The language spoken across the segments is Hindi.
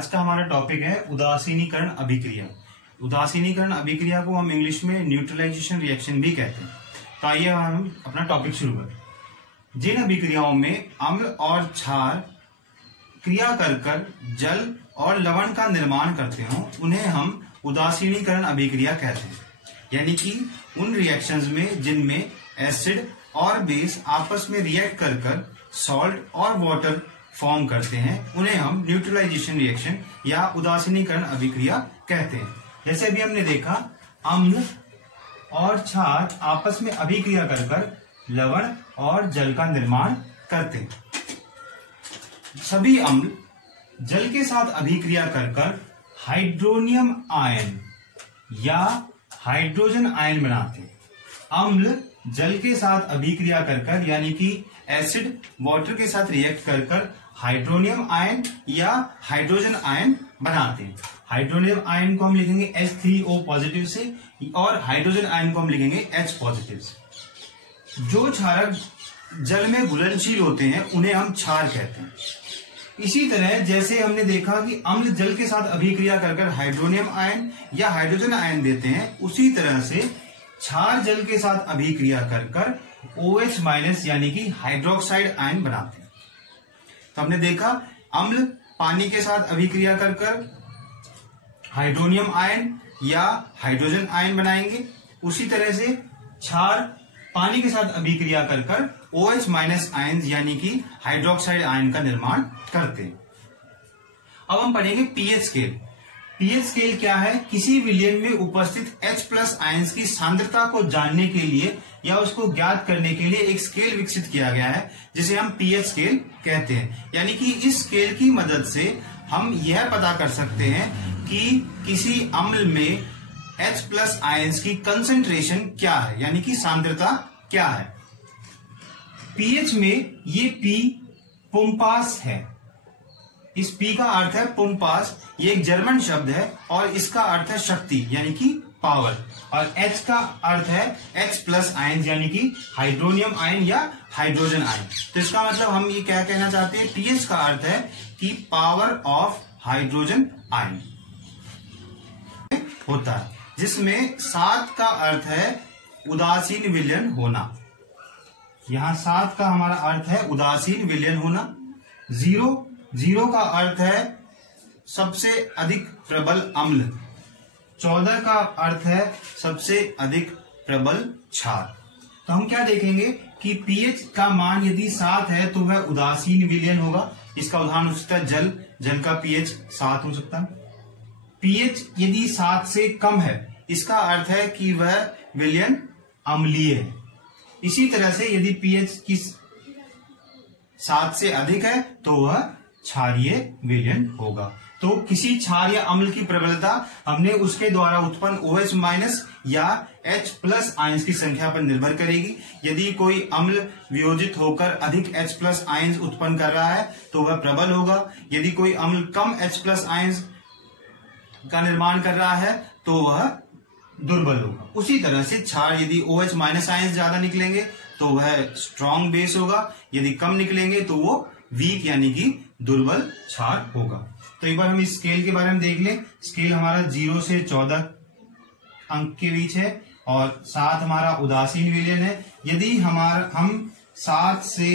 आज का हमारा टॉपिक है उदासीनीकरण अभिक्रिया। उदासीनीकरण अभिक्रिया को हम इंग्लिश में न्यूट्रलाइजेशन रिएक्शन भी कहते हैं। तो आइए हम अपना टॉपिक शुरू करें। जिन अभिक्रियाओं में अम्ल और क्षार क्रिया कर जल और लवण का निर्माण करते हो उन्हें हम उदासीनीकरण अभिक्रिया कहते हैं। यानी कि उन रिएक्शंस में जिनमें एसिड और बेस आपस में रिएक्ट कर सॉल्ट और वाटर फॉर्म करते हैं उन्हें हम न्यूट्रलाइजेशन रिएक्शन या उदासीनीकरण अभिक्रिया कहते हैं। जैसे अभी हमने देखा, अम्ल और क्षार आपस में अभिक्रिया कर लवण और जल का निर्माण करते हैं। सभी अम्ल जल के साथ अभिक्रिया कर हाइड्रोनियम आयन या हाइड्रोजन आयन बनाते हैं। अम्ल जल के साथ अभिक्रिया कर यानी कि एसिड वाटर के साथ रिएक्ट कर हाइड्रोनियम आयन या हाइड्रोजन आयन बनाते हैं। हाइड्रोनियम आयन को हम लिखेंगे H3O पॉजिटिव से और हाइड्रोजन आयन को हम लिखेंगे H पॉजिटिव से। जो क्षारक जल में घुलनशील होते हैं उन्हें हम क्षार कहते हैं। इसी तरह जैसे हमने देखा कि अम्ल जल के साथ अभिक्रिया कर हाइड्रोनियम आयन या हाइड्रोजन आयन देते हैं, उसी तरह से क्षार जल के साथ अभिक्रिया कर OH- यानी कि हाइड्रोक्साइड आयन बनाते हैं। तो हमने देखा, अम्ल पानी के साथ अभिक्रिया कर हाइड्रोनियम आयन या हाइड्रोजन आयन बनाएंगे। उसी तरह से क्षार पानी के साथ अभिक्रिया कर OH- आयन यानी कि हाइड्रोक्साइड आयन का निर्माण करते हैं। अब हम पढ़ेंगे पीएच स्केल। पीएच स्केल क्या है? किसी विलयन में उपस्थित H+ आयंस की सांद्रता को जानने के लिए या उसको ज्ञात करने के लिए एक स्केल विकसित किया गया है जिसे हम पीएच स्केल कहते हैं। यानी कि इस स्केल की मदद से हम यह पता कर सकते हैं कि किसी अम्ल में H+ आयंस की कंसंट्रेशन क्या है, यानी कि सांद्रता क्या है। पीएच में ये P पुम्पास है। इस P का अर्थ है पुम्पास, ये एक जर्मन शब्द है और इसका अर्थ है शक्ति यानी कि पावर। और H का अर्थ है H+ आयन यानी कि हाइड्रोनियम आयन या हाइड्रोजन आयन। तो इसका मतलब हम ये क्या कहना चाहते हैं, पीएच का अर्थ है कि पावर ऑफ हाइड्रोजन आयन होता है, जिसमें 7 का अर्थ है उदासीन विलयन होना। यहां 7 का हमारा अर्थ है उदासीन विलयन होना। 0 का अर्थ है सबसे अधिक प्रबल अम्ल। 14 का अर्थ है सबसे अधिक प्रबल क्षार। तो हम क्या देखेंगे कि पीएच का मान यदि 7 है तो वह उदासीन विलयन होगा। इसका उदाहरण हो सकता है जल का पीएच 7 हो सकता है। पीएच यदि 7 से कम है इसका अर्थ है कि वह विलयन अम्लीय है। इसी तरह से यदि पीएच की 7 से अधिक है तो वह क्षारीय विलयन होगा। तो किसी क्षार या अम्ल की प्रबलता हमने उसके द्वारा उत्पन्न OH- या H+ आयंस की संख्या पर निर्भर करेगी। यदि कोई अम्ल वियोजित होकर अधिक H+ आयंस उत्पन्न कर रहा है तो वह प्रबल होगा। यदि कोई अम्ल कम H+ आयंस का निर्माण कर रहा है तो वह दुर्बल होगा। उसी तरह से क्षार यदि OH- आयंस ज्यादा निकलेंगे तो वह स्ट्रॉन्ग बेस होगा, यदि कम निकलेंगे तो वो वीक यानी कि दुर्बल क्षार होगा। तो एक बार हम इस स्केल के बारे में देख लें। स्केल हमारा 0 से 14 अंक के बीच है और 7 हमारा उदासीन विलयन है। यदि हम 7 से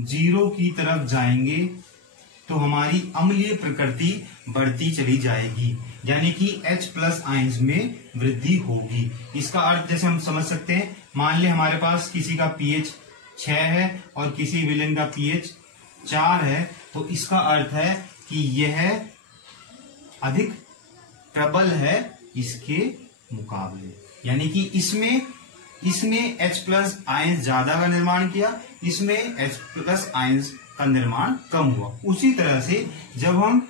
0 की तरफ जाएंगे तो हमारी अम्लीय प्रकृति बढ़ती चली जाएगी, यानी कि H+ आयंस में वृद्धि होगी। इसका अर्थ जैसे हम समझ सकते हैं, मान ले हमारे पास किसी का पीएच 6 है और किसी विलयन का पीएच 4 है, तो इसका अर्थ है कि यह अधिक प्रबल है इसके मुकाबले, यानी कि इसमें H+ आयंस ज्यादा का निर्माण किया, इसमें H+ आयंस का निर्माण कम हुआ। उसी तरह से जब हम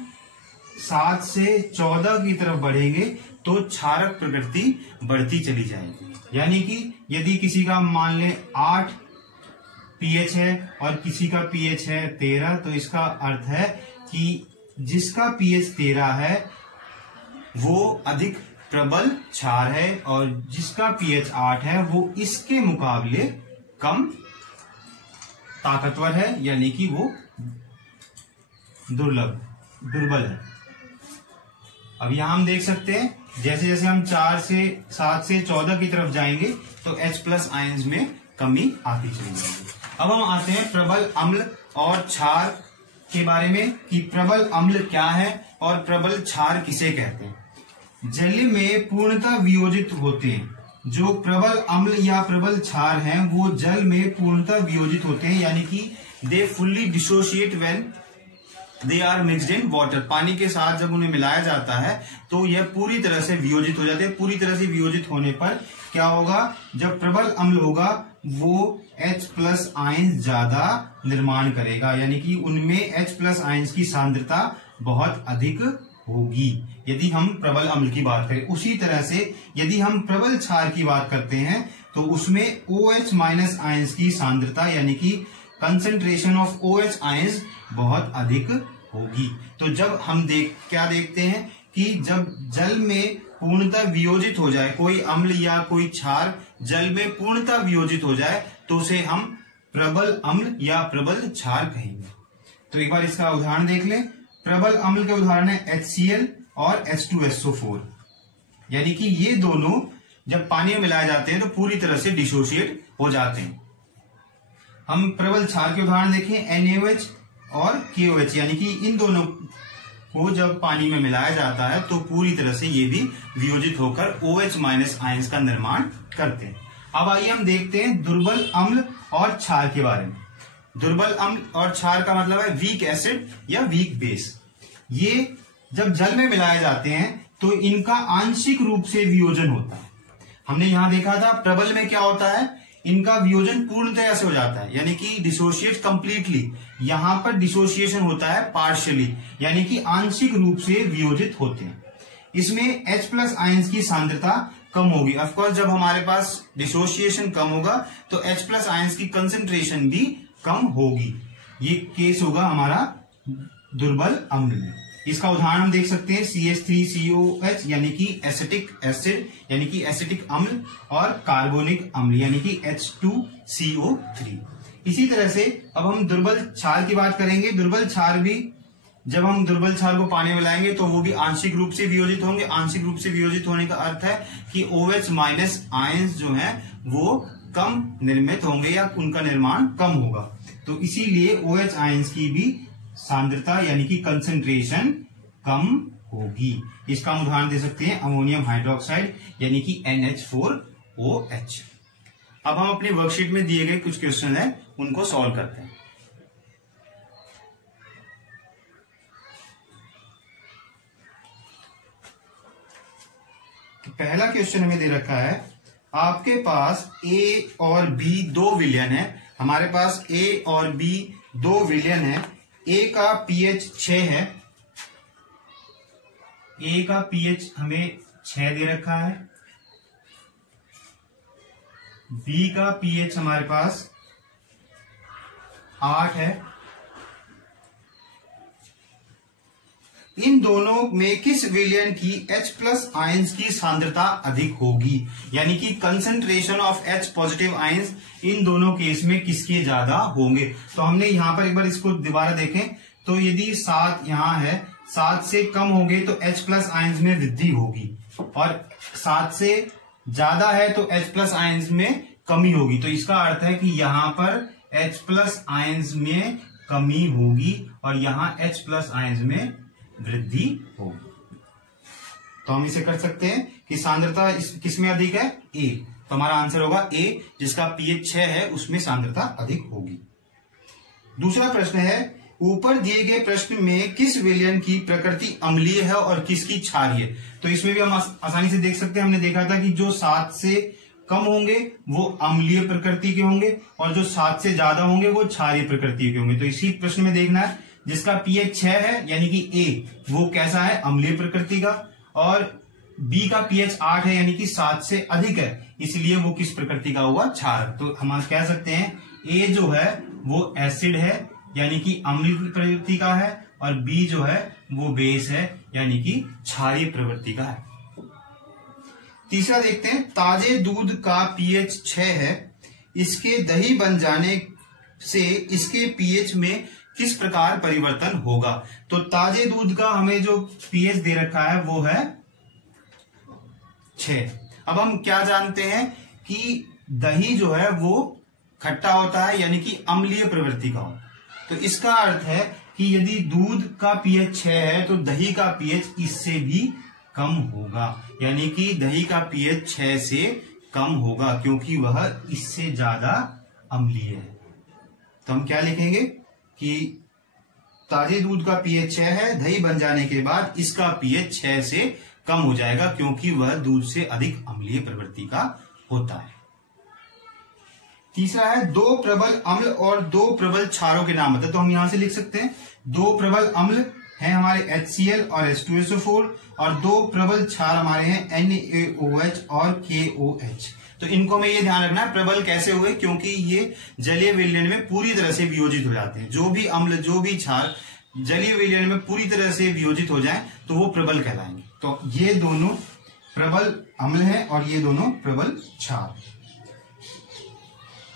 7 से 14 की तरफ बढ़ेंगे तो क्षारक प्रकृति बढ़ती चली जाएगी। यानी कि यदि किसी का मान लें 8 पीएच है और किसी का पीएच है 13, तो इसका अर्थ है कि जिसका पीएच 13 है वो अधिक प्रबल क्षार है और जिसका पीएच 8 है वो इसके मुकाबले कम ताकतवर है, यानी कि वो दुर्बल है। अब यहाँ हम देख सकते हैं जैसे जैसे हम 7 से 14 की तरफ जाएंगे तो H+ आयंस में कमी आती चली जाएगी। अब हम आते हैं प्रबल अम्ल और क्षार के बारे में कि प्रबल अम्ल क्या है और प्रबल क्षार किसे कहते हैं। जल में पूर्णतः वियोजित होते हैं। जो प्रबल अम्ल या प्रबल क्षार हैं वो जल में पूर्णतः वियोजित होते हैं, यानी कि they fully dissociate when they are mixed in water. पानी के साथ जब उन्हें मिलाया जाता है तो यह पूरी तरह से वियोजित हो जाते हैं। पूरी तरह से वियोजित होने पर क्या होगा, जब प्रबल अम्ल होगा वो H+ आयंस ज्यादा निर्माण करेगा, यानी कि उनमें H+ आयंस की सांद्रता बहुत अधिक होगी यदि हम प्रबल अम्ल की बात करें। उसी तरह से यदि हम प्रबल क्षार की बात करते हैं तो उसमें OH- आयंस की सांद्रता यानी कि कंसेंट्रेशन ऑफ OH आयंस बहुत अधिक होगी। तो जब हम क्या देखते हैं कि जब जल में पूर्णतः वियोजित हो जाए कोई अम्ल या कोई क्षार, जल में पूर्णतः वियोजित हो जाए तो उसे हम प्रबल अम्ल या प्रबल क्षार कहेंगे। तो एक बार इसका उदाहरण देख लें। प्रबल अम्ल के उदाहरण है HCl और H2SO4, यानी कि ये दोनों जब पानी में मिलाए जाते हैं तो पूरी तरह से डिसोशिएट हो जाते हैं। हम प्रबल क्षार के उदाहरण देखें NaOH और KOH, यानी कि इन दोनों को जब पानी में मिलाया जाता है तो पूरी तरह से ये भी वियोजित होकर OH- आयंस का निर्माण करते हैं। अब आइए हम देखते हैं दुर्बल अम्ल और क्षार के बारे में। दुर्बल अम्ल और क्षार का मतलब है वीक एसिड या वीक बेस। ये जब जल में मिलाए जाते हैं तो इनका आंशिक रूप से वियोजन होता है। हमने यहां देखा था प्रबल में क्या होता है, इनका वियोजन पूर्णतया से हो जाता है, यानी कि डिसोशिएट कंप्लीटली। यहां पर डिसोसिएशन होता है पार्शियली, यानी कि आंशिक रूप से वियोजित होते हैं। इसमें H+ आयंस की सांद्रता कम होगी। ऑफकोर्स जब हमारे पास डिसोसिएशन कम होगा तो H+ आयंस की कंसेंट्रेशन भी कम होगी। ये केस होगा हमारा दुर्बल अम्ल में। इसका उदाहरण हम देख सकते हैं CH3COH यानी कि एसिटिक एसिड यानी कि एसिटिक अम्ल और कार्बोनिक अम्ल यानी कि H2CO3। इसी तरह से अब हम दुर्बल क्षार की बात करेंगे। दुर्बल क्षार भी जब हम दुर्बल क्षार को पानी में मिलाएंगे तो वो भी आंशिक रूप से वियोजित होंगे। आंशिक रूप से वियोजित होने का अर्थ है कि OH- आयंस जो है वो कम निर्मित होंगे या उनका निर्माण कम होगा। तो इसीलिए OH आयंस की भी सांद्रता यानी कि कंसेंट्रेशन कम होगी। इसका हम उदाहरण दे सकते हैं अमोनियम हाइड्रोक्साइड यानी कि NH4OH। अब हम अपनी वर्कशीट में दिए गए कुछ क्वेश्चन है उनको सॉल्व करते हैं। तो पहला क्वेश्चन हमें दे रखा है, आपके पास A और B दो विलयन है। हमारे पास A और B दो विलयन है। A का pH 6 है। A का pH हमें 6 दे रखा है। B का pH हमारे पास 8 है। इन दोनों में किस विलयन की H+ आयंस की सांद्रता अधिक होगी, यानी कि concentration of H+ ions in दोनों केस में किसके ज्यादा होंगे। तो हमने यहां पर एक बार इसको दोबारा देखें तो यदि 7 यहां है, 7 से कम होंगे तो H+ आयंस में वृद्धि होगी और 7 से ज्यादा है तो H+ आयंस में कमी होगी। तो इसका अर्थ है कि यहां पर H+ आयंस में कमी होगी और यहां H+ आयंस में वृद्धि होगी। तो हम इसे कर सकते हैं कि सांद्रता किसमें अधिक है, A। तो हमारा आंसर होगा A, जिसका pH 6 है उसमें सांद्रता अधिक होगी। दूसरा प्रश्न है, ऊपर दिए गए प्रश्न में किस विलयन की प्रकृति अम्लीय है और किसकी क्षारीय। तो इसमें भी हम आसानी से देख सकते हैं। हमने देखा था कि जो 7 से कम होंगे वो अम्लीय प्रकृति के होंगे और जो 7 से ज्यादा होंगे वो क्षारीय प्रकृति के होंगे। तो इसी प्रश्न में देखना है, जिसका pH 6 है यानी कि A वो कैसा है, अम्लीय प्रकृति का, और B का pH 8 है यानी कि 7 से अधिक है, इसलिए वो किस प्रकृति का हुआ, क्षारक। तो हम कह सकते हैं A जो है वो एसिड है यानी कि अम्लीय प्रवृत्ति का है और B जो है वो बेस है यानी कि क्षारीय प्रवृत्ति का है। तीसरा देखते हैं, ताजे दूध का pH 6 है, इसके दही बन जाने से इसके pH में किस प्रकार परिवर्तन होगा। तो ताजे दूध का हमें जो पीएच दे रखा है वो है 6। अब हम क्या जानते हैं कि दही जो है वो खट्टा होता है, यानी कि अम्लीय प्रवृत्ति का हो। तो इसका अर्थ है कि यदि दूध का पीएच 6 है तो दही का पीएच इससे भी कम होगा, यानी कि दही का पीएच 6 से कम होगा क्योंकि वह इससे ज्यादा अम्लीय है। तो हम क्या लिखेंगे कि ताजे दूध का पीएच 6 है, दही बन जाने के बाद इसका पीएच 6 से कम हो जाएगा क्योंकि वह दूध से अधिक अम्लीय प्रवृत्ति का होता है। तीसरा है 2 प्रबल अम्ल और 2 प्रबल क्षारों के नाम बताओ। तो हम यहां से लिख सकते हैं 2 प्रबल अम्ल हैं हमारे HCl और H2SO4 और 2 प्रबल क्षार हमारे हैं NaOH और KOH। तो इनको में ये ध्यान रखना है प्रबल कैसे हुए, क्योंकि ये जलीय विलयन में पूरी तरह से वियोजित हो जाते हैं। जो भी अम्ल जो भी क्षार जलीय विलयन में पूरी तरह से वियोजित हो जाएं तो वो प्रबल कहलाएंगे। तो ये दोनों प्रबल अम्ल हैं और ये दोनों प्रबल क्षार।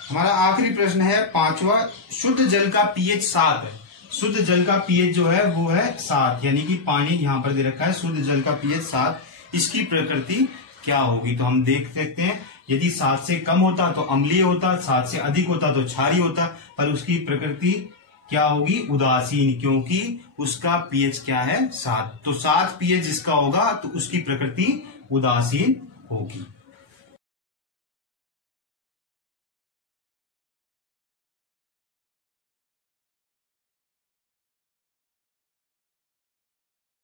हमारा आखिरी प्रश्न है 5वां, शुद्ध जल का पीएच 7 है। शुद्ध जल का पीएच जो है वो है 7, यानी कि पानी यहां पर दे रखा है शुद्ध जल का पीएच 7। इसकी प्रकृति क्या होगी। तो हम देख सकते हैं यदि 7 से कम होता तो अम्लीय होता, 7 से अधिक होता तो क्षारीय होता, पर उसकी प्रकृति क्या होगी, उदासीन, क्योंकि उसका पीएच क्या है 7। तो 7 पीएच जिसका होगा तो उसकी प्रकृति उदासीन होगी।